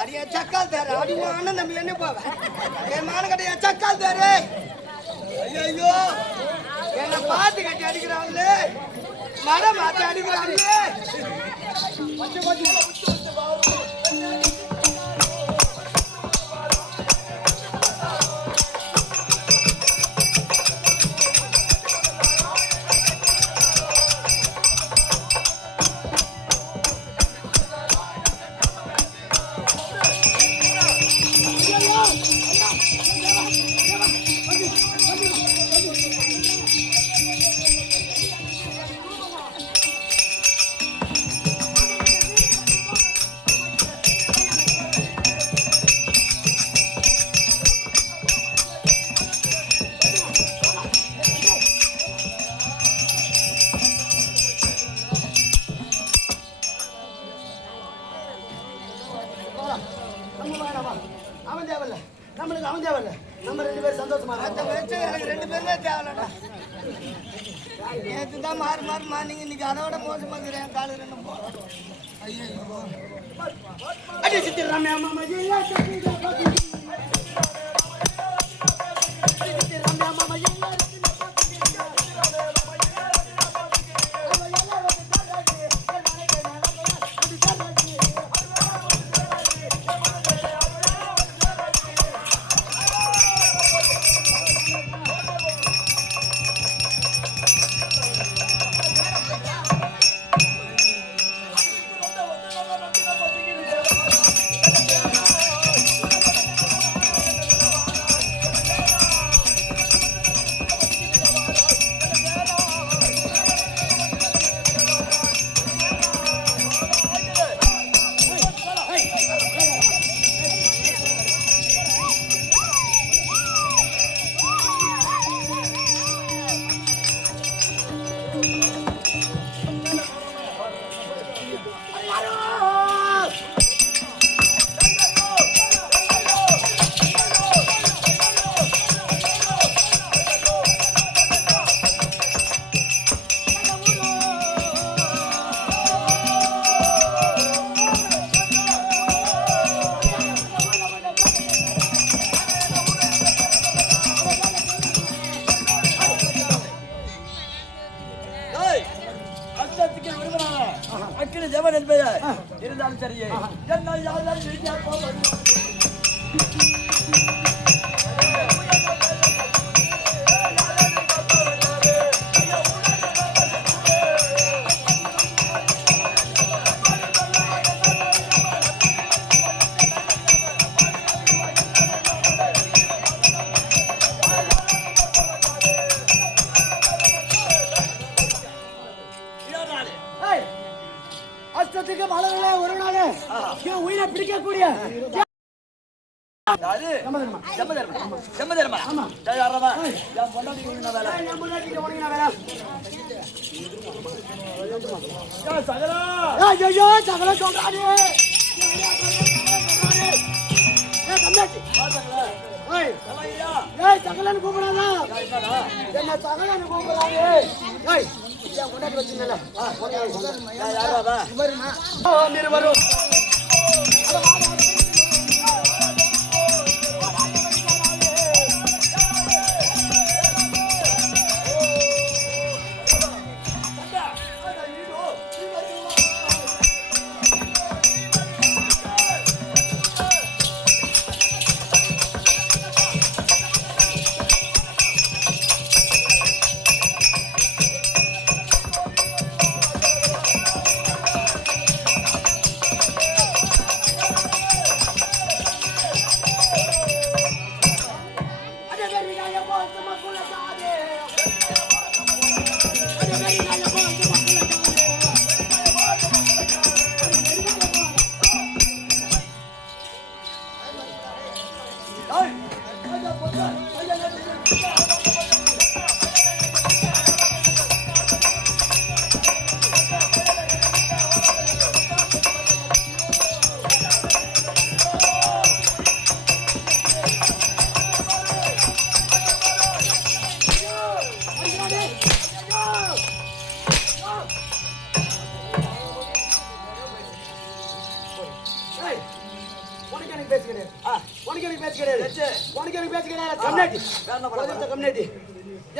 அடியா சக்கால் தர அடிவான நம்ம என்ன போவ என் மானகட்டைய சக்கால் தர ஐயோ என்ன பாத்து கட்டி அடிக்கிறாங்களே மரம் மாத்தி அடிக்கிறாங்களே கொஞ்சம் கொஞ்சம் நம்மளுக்கு அவன் தேவையில்ல நம்ம ரெண்டு பேரும் சந்தோஷமா எனக்கு ரெண்டு பேருமே தேவையில்லடா நேற்று தான் மாறுமா நீங்க இன்னைக்கு அதோட மோசமாக்குறேன் காலு ரெண்டும் போறோம் ஐயோ அடி சித்திராமே மாமா இருந்தாலும் சரியே என்ன யாரும் அஷ்டத்துக்கு மலர்களே ஒருவனாக என் உயிரை பிடிக்கக்கூடிய சகல சொல்றாரு சகலன்னு கூப்பிடாதா என்ன சகலன்னு கூப்பிடாது வரும்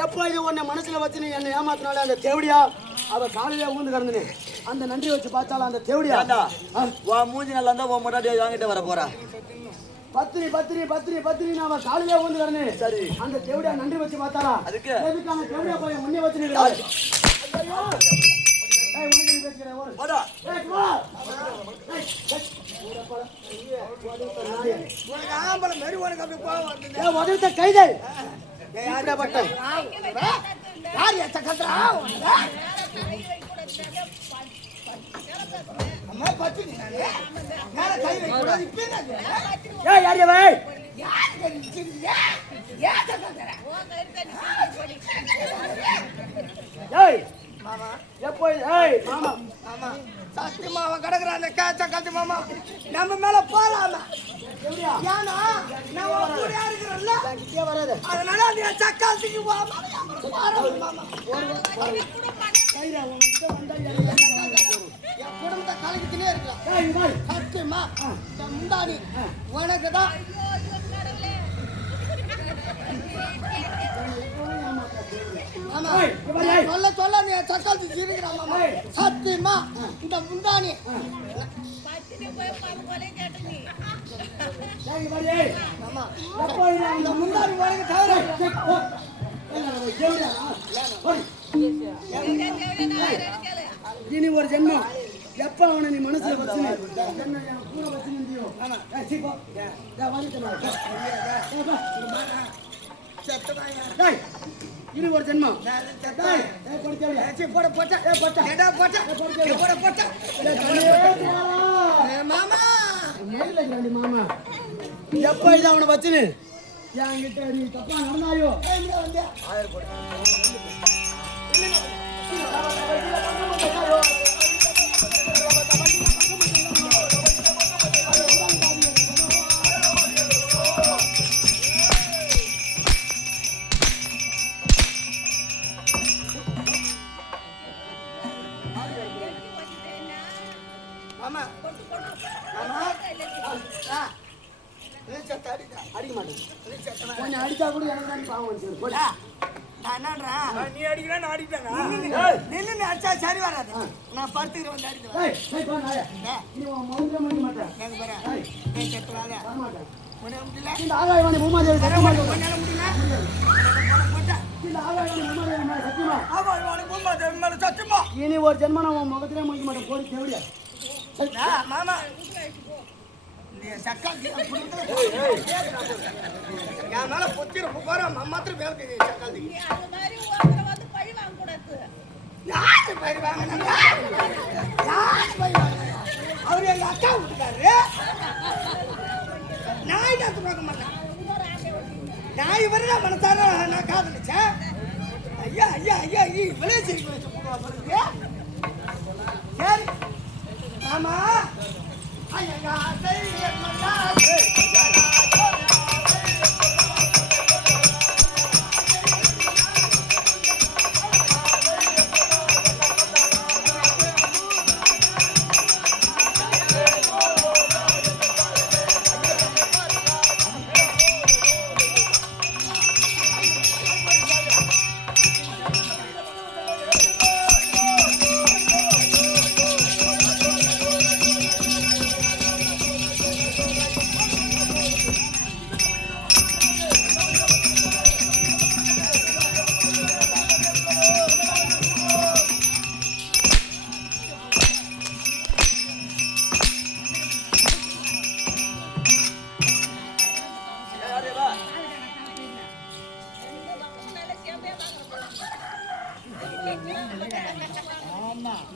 எப்போ இது உன்னை மனசுல வச்சு என்னை ஏமாத்தினாலே அந்த தேவடியா அவ காலையில ஊந்து கிடந்துனே அந்த நன்றி வச்சு பார்த்தாலும் அந்த தேவடியா மூஞ்சி நல்லா இருந்தா உன் முன்னாடி வாங்கிட்டு வர போறா பத்திரி பத்திரி பத்திரி பத்திரி அவன் காலையில ஊந்து கிடந்து சரி அந்த தேவடியா நன்றி வச்சு பார்த்தாரா அதுக்கு எதுக்கு அந்த தேவடியா போய் முன்னே வச்சு கைதல் சத்தியமா அவன் கிடக்குறான் கேச்ச கத்து மாமா நம்ம மேல போலாமா ஏன்னா நம்ம கூடயா இருக்கிறோம்ல அதனால அந்த சக்காத்துக்கு என் குடும்பத்தை கலக்கிட்டே இருக்கலாம் சத்தியமா முந்தாடி உனக்கு தான் சொல்ல சொல்ல நீ சக்காலத்துக்கு இருக்கிறான் மாமா சத்தியமா இந்த முந்தானி இந்த முந்தானி உனக்கு தவிர இனி ஒரு ஜென்மம் எப்ப அவனை நீ மனசுல வச்சு கூட வச்சு இனி ஒரு ஜென்மம் மாமா மாமா எப்ப இது அவனை வச்சுன்னு என்கிட்ட நீ தப்பா நடந்தாயோ அடிக்க மாட்டேன் கொஞ்சம் அடிச்சா கூட எனக்கு பாவம் நீ அடிக்கிறா நான் அடிப்பேங்க நின்று அடிச்சா சரி வராது நான் படுத்துக்கிறேன் வந்து அடிக்கிறேன். இனி ஒரு ஜென்மம் நான் முகத்திலே முடிக்க மாட்டேன் போய் தேவையா மாமா என் மேல பொத்திர போற மாத்திரம் பேர் யாரு பயிர் வாங்கினாங்க அவரு எங்க அக்கா விட்டுக்காரு. நான் என்ன பார்க்க மாட்டேன். நான் இவருதான் மனசார நான் காதலிச்சேன். ஐயா ஐயா ஐயா இவளே சரி வச்சு போடுவா. சரி ஆமா ஐயா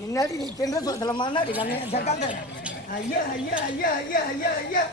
முன்னாடி நீ தின்ற சொத்துல முன்னாடி கண்ணு சக்காந்த ஐயா ஐயா ஐயா ஐயா ஐயா ஐயா